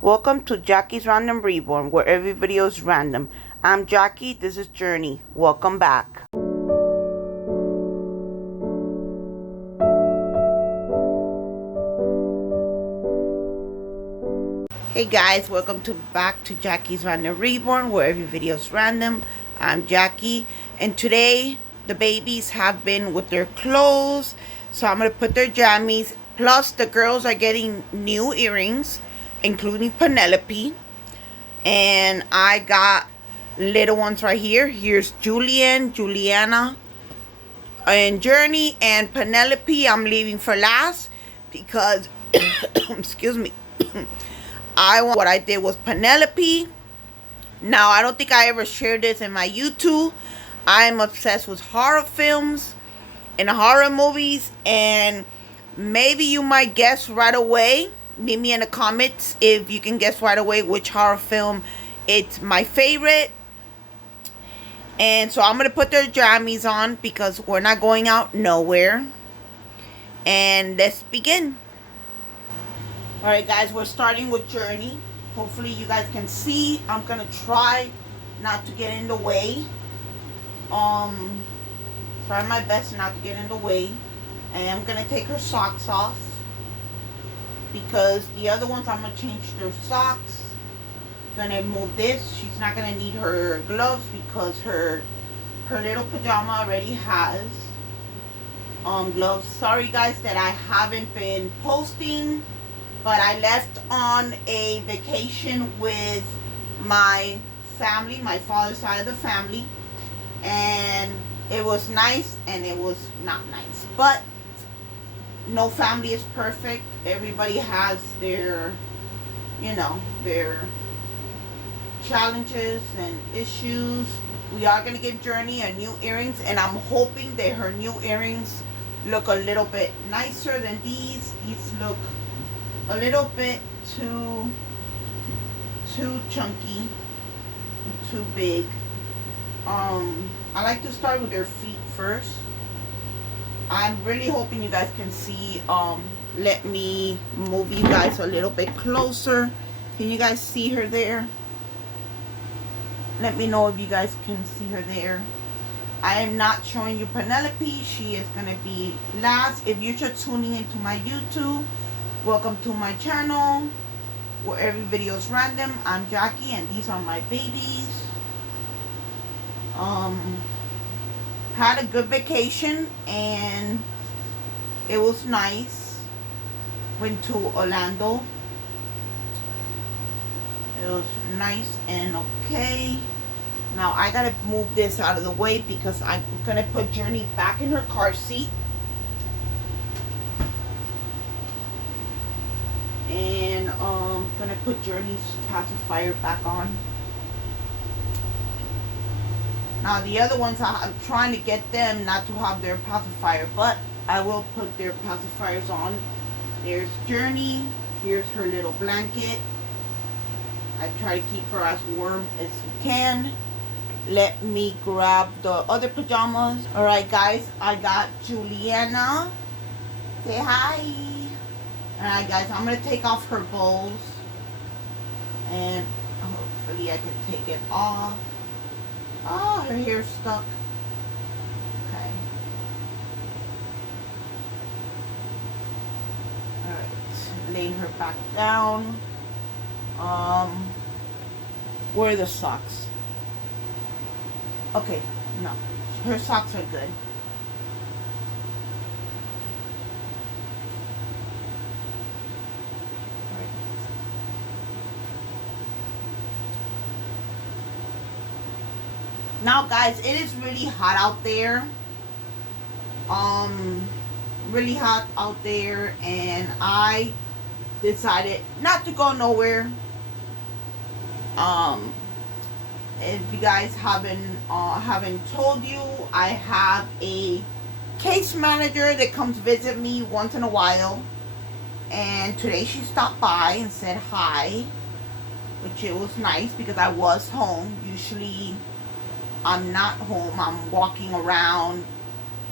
Welcome to Jackie's Random Reborn, where every video is random. I'm Jackie, this is Journey. Welcome back. Hey guys, welcome back to Jackie's Random Reborn, where every video is random. I'm Jackie, and today the babies have been with their clothes, so I'm going to put their jammies. Plus, the girls are getting new earrings, including Penelope. And I got little ones right here. Here's Julian, Juliana, and Journey, and Penelope I'm leaving for last because excuse me. What I did was Penelope. Now, I don't think I ever shared this in my YouTube. I'm obsessed with horror films and horror movies, and maybe you might guess right away. Leave me in the comments if you can guess right away which horror film it's my favorite. And so I'm going to put their jammies on because we're not going out nowhere. And let's begin. Alright guys, we're starting with Journey. Hopefully you guys can see. I'm going to try not to get in the way. Try my best not to get in the way. And I'm going to take her socks off, because the other ones I'm going to change their socks. Gonna move this. She's not going to need her gloves because her little pajama already has gloves. Sorry guys that I haven't been posting, but I left on a vacation with my family, my father's side of the family, and it was nice and it was not nice, but no family is perfect. Everybody has their, their challenges and issues. We are going to give Journey a new earrings, and I'm hoping that her new earrings look a little bit nicer than these. These look a little bit too chunky, too big. I like to start with their feet first. I'm really hoping you guys can see. Let me move you guys a little bit closer. Can you guys see her there? Let me know if you guys can see her there. I am not showing you Penelope. She is going to be last. If you're just tuning into my YouTube, welcome to my channel, where every video is random. I'm Jackie, and these are my babies. Had a good vacation, and it was nice. Went to Orlando. It was nice and okay. Now I gotta move this out of the way because I'm gonna put Journey back in her car seat. And gonna put Journey's pacifier back on. Now the other ones, I'm trying to get them not to have their pacifier, but I will put their pacifiers on. There's Journey. Here's her little blanket. I try to keep her as warm as we can. Let me grab the other pajamas. Alright guys, I got Juliana. Say hi. Alright guys, I'm going to take off her bows. And hopefully I can take it off. Oh, her hair's stuck. Okay. Alright, laying her back down. Where are the socks? Okay, no. Her socks are good. Right. Now guys, it is really hot out there. Really hot out there, and I decided not to go nowhere. If you guys haven't told you, I have a case manager that comes visit me once in a while, and today she stopped by and said hi, which it was nice because I was home. Usually I'm not home. I'm walking around,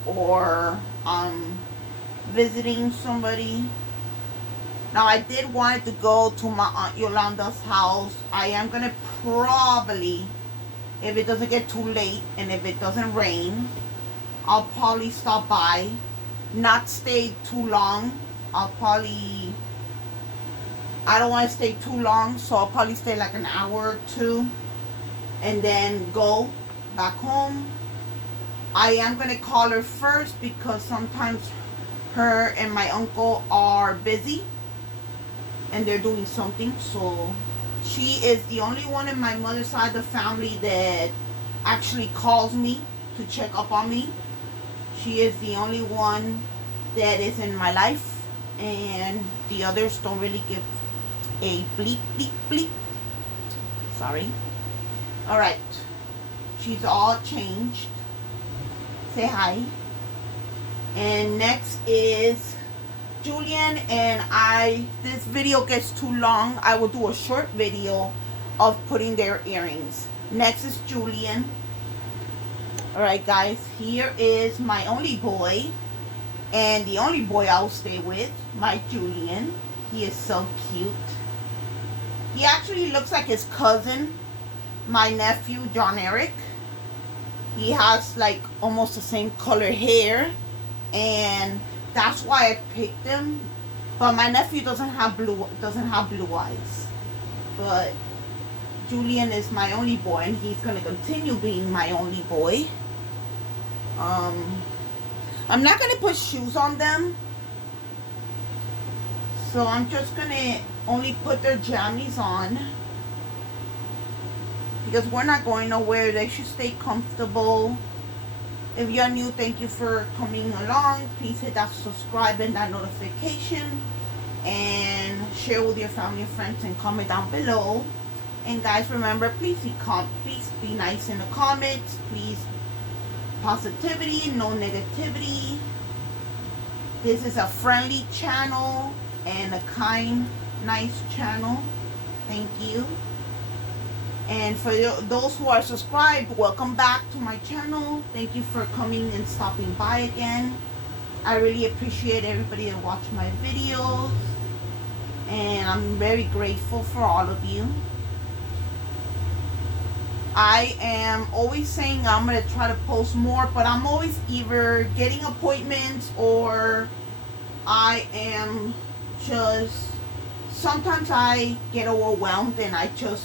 or I'm visiting somebody. Now, I did want to go to my Aunt Yolanda's house. I am going to probably, if it doesn't get too late and if it doesn't rain, I'll probably stop by. Not stay too long. I don't want to stay too long, so I'll probably stay like an hour or two and then go back home. I am going to call her first because sometimes her and my uncle are busy and they're doing something. So she is the only one in my mother's side of the family that actually calls me to check up on me. She is the only one that is in my life, and the others don't really give a bleep, bleep, bleep. Sorry. Alright. She's all changed. Say hi. And next is Julian, and this video gets too long. I will do a short video of putting their earrings. Next is Julian. Alright guys, here is my only boy, and the only boy I'll stay with, my Julian. He is so cute. He actually looks like his cousin, my nephew, John Eric. He has like almost the same color hair, and that's why I picked him. But my nephew doesn't have blue eyes. But Julian is my only boy, and he's gonna continue being my only boy. I'm not gonna put shoes on them, so I'm just gonna only put their jammies on because we're not going nowhere. They should stay comfortable. If you're new, thank you for coming along. Please hit that subscribe and that notification, and share with your family and friends, and comment down below. And guys, remember, please be nice in the comments. Please, positivity, no negativity. This is a friendly channel and a kind, nice channel. Thank you. And for those who are subscribed, welcome back to my channel. Thank you for coming and stopping by again. I really appreciate everybody that watch my videos, and I'm very grateful for all of you. I am always saying I'm going to try to post more, but I'm always either getting appointments or I am just, sometimes I get overwhelmed and I just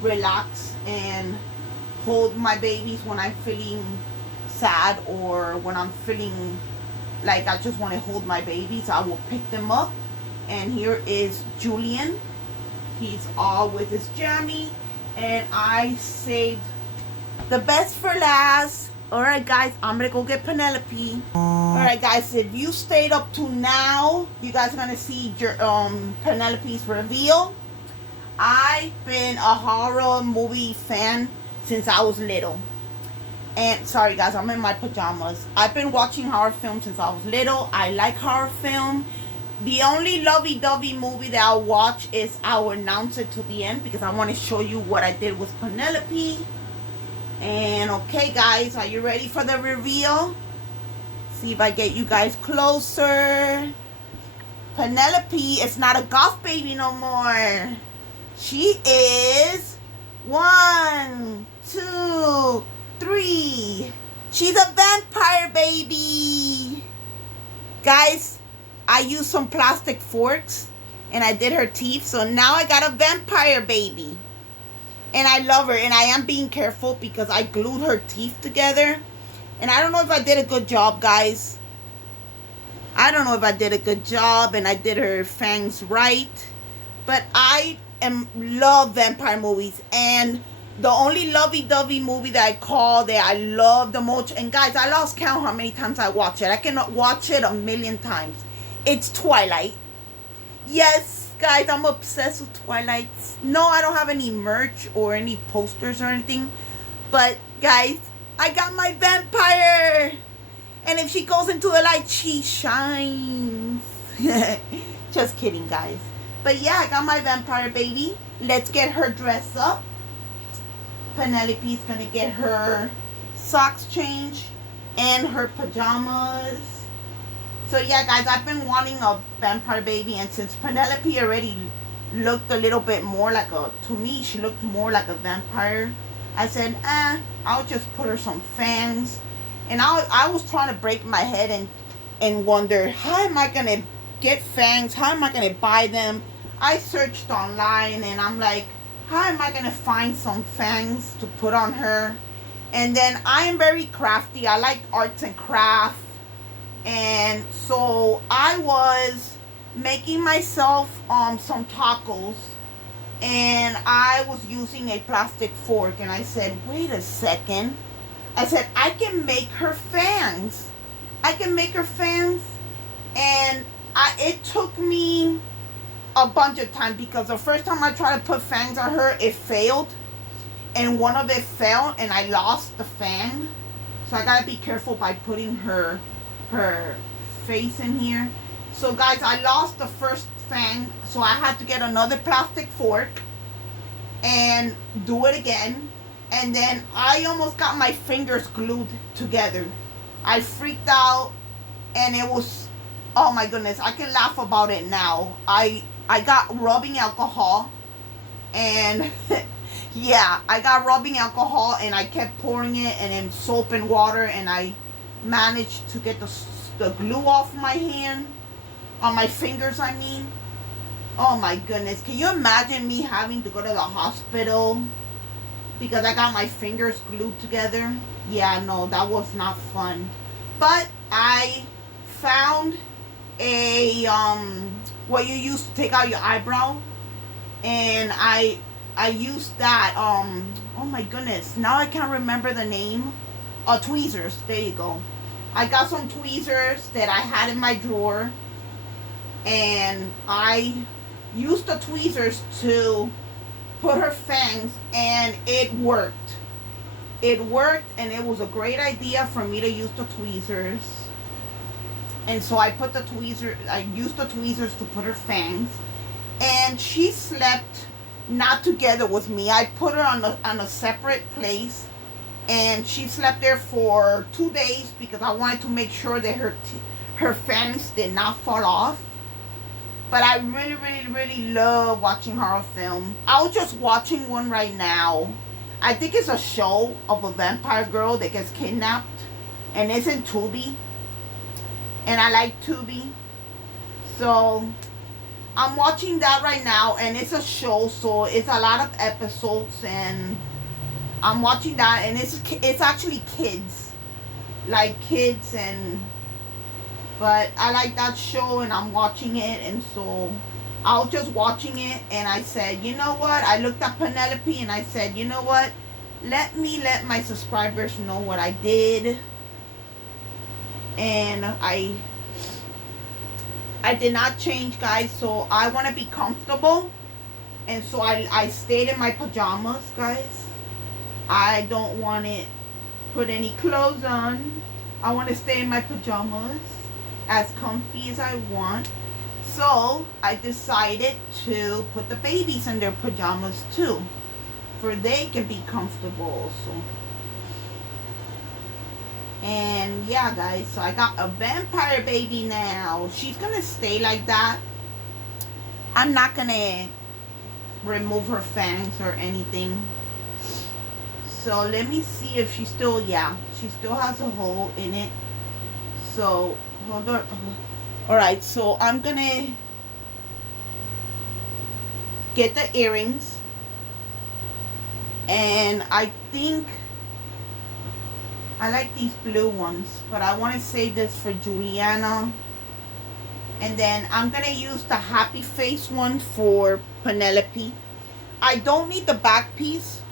relax and hold my babies when I'm feeling sad, or when I'm feeling like I just want to hold my babies. I will pick them up. And here is Julian. He's all with his jammy. And I saved the best for last. Alright guys, I'm gonna go get Penelope. Alright guys, if you stayed up to now, you guys are gonna see Penelope's reveal. I've been a horror movie fan since I was little. And sorry guys, I'm in my pajamas. I've been watching horror films since I was little. I like horror film. The only lovey-dovey movie that I'll watch is I'll announce it to the end because I want to show you what I did with Penelope. And okay guys, are you ready for the reveal? See if I get you guys closer. Penelope is not a goth baby no more. She is 1, 2, 3. She's a vampire baby. Guys, I used some plastic forks and I did her teeth. So now I got a vampire baby. And I love her. And I am being careful because I glued her teeth together. And I don't know if I did a good job, guys. I don't know if I did a good job and I did her fangs right. But I love vampire movies. And the only lovey-dovey movie that I love the most. And guys, I lost count how many times I watch it. I cannot watch it a million times. It's Twilight. Yes, guys, I'm obsessed with Twilight. No, I don't have any merch or any posters or anything. But, guys, I got my vampire. And if she goes into the light, she shines. Just kidding, guys. But, yeah, I got my vampire baby. Let's get her dressed up. Penelope's going to get her socks changed and her pajamas. So yeah, guys, I've been wanting a vampire baby, and since Penelope already looked a little bit more like to me, she looked more like a vampire. I said, I'll just put her some fangs. And I was trying to break my head and wonder, how am I gonna get fangs? How am I gonna buy them? I searched online, and I'm like, how am I gonna find some fangs to put on her? And then I am very crafty. I like arts and crafts. And so I was making myself some tacos, and I was using a plastic fork, and I said, wait a second. I said, I can make her fangs. I can make her fangs. And it took me a bunch of time, because the first time I tried to put fangs on her, it failed. And one of it fell, and I lost the fang. So I gotta be careful by putting her face in here. So guys, I lost the first fang, so I had to get another plastic fork and do it again. And then I almost got my fingers glued together. I freaked out, and it was, oh my goodness, I can laugh about it now. I got rubbing alcohol, and yeah, I got rubbing alcohol, and I kept pouring it, and then soap and water, and I managed to get the glue off my hand, on my fingers, I mean. Oh my goodness, can you imagine me having to go to the hospital because I got my fingers glued together? Yeah, no, that was not fun. But I found a what you use to take out your eyebrow, and I used that, oh my goodness, now I can't remember the name. Tweezers, there you go. I got some tweezers that I had in my drawer, and I used the tweezers to put her fangs, and it worked. It worked, and it was a great idea for me to use the tweezers. And so I used the tweezers to put her fangs, and she slept not together with me. I put her on a separate place, and she slept there for 2 days because I wanted to make sure that her fangs did not fall off. But I really, really, really love watching horror film. I was just watching one right now. I think it's a show of a vampire girl that gets kidnapped, and it's in Tubi. And I like Tubi. So I'm watching that right now, and it's a show, so it's a lot of episodes, and I'm watching that, and it's actually kids, like kids, but I like that show, and I'm watching it, and so I was just watching it, and I said, you know what, I looked at Penelope, and I said, you know what, let me let my subscribers know what I did. And I did not change, guys, so I want to be comfortable, and so I stayed in my pajamas, guys. I don't want to put any clothes on. I want to stay in my pajamas as comfy as I want. So I decided to put the babies in their pajamas too, for they can be comfortable also. And yeah, guys, so I got a vampire baby now. She's gonna stay like that. I'm not gonna remove her fangs or anything. So let me see if she still, yeah, she still has a hole in it. So hold on. Alright, so I'm gonna get the earrings, and I think I like these blue ones, but I want to save this for Juliana. And then I'm gonna use the happy face one for Penelope. I don't need the back piece.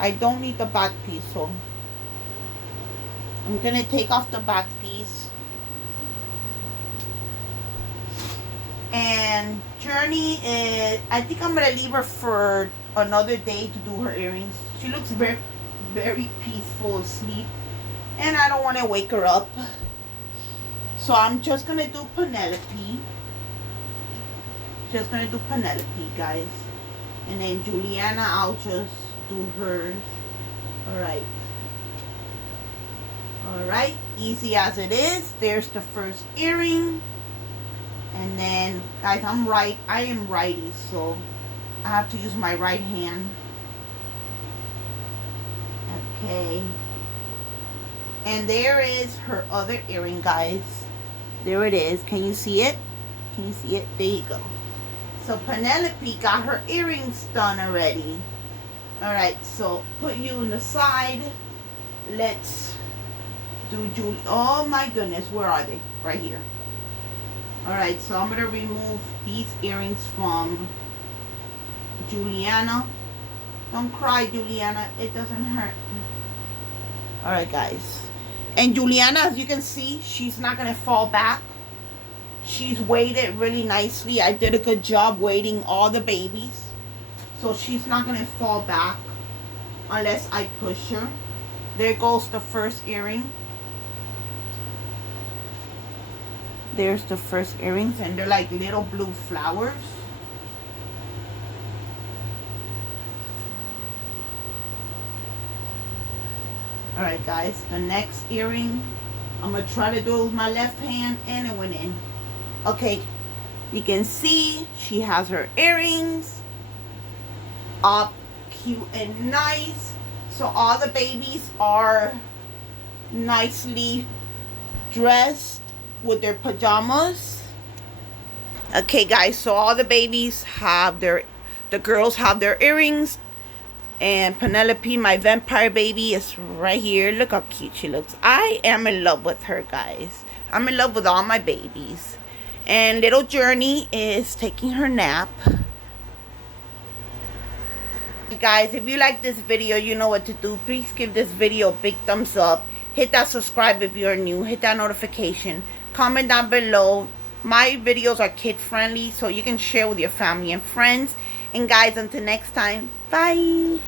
I don't need the back piece, so I'm gonna take off the back piece. And Journey is, I think I'm gonna leave her for another day to do her earrings. She looks very, very peaceful asleep, and I don't want to wake her up. So I'm just gonna do Penelope. Just gonna do Penelope, guys. And then Juliana, I'll just do hers. Alright. Alright, easy as it is. There's the first earring. And then, guys, I am righty, so I have to use my right hand. Okay. And there is her other earring, guys. There it is. Can you see it? Can you see it? There you go. So Penelope got her earrings done already. Alright, so put you in the side. Let's do Julie. Oh my goodness, where are they? Right here. Alright, so I'm going to remove these earrings from Juliana. Don't cry, Juliana. It doesn't hurt. Alright, guys. And Juliana, as you can see, she's not going to fall back. She's weighted really nicely. I did a good job weighting all the babies. So she's not going to fall back unless I push her. There goes the first earring. There's the first earrings, and they're like little blue flowers. Alright, guys, the next earring, I'm going to try to do it with my left hand, and it went in. Okay, you can see she has her earrings up cute and nice. So all the babies are nicely dressed with their pajamas. Okay, guys, so all the babies have the girls have their earrings. And Penelope, my vampire baby, is right here. Look how cute she looks. I am in love with her, guys. I'm in love with all my babies. And little Journey is taking her nap. Guys, if you like this video, you know what to do. Please give this video a big thumbs up. Hit that subscribe if you're new. Hit that notification. Comment down below. My videos are kid friendly, so you can share with your family and friends. And guys, until next time, bye.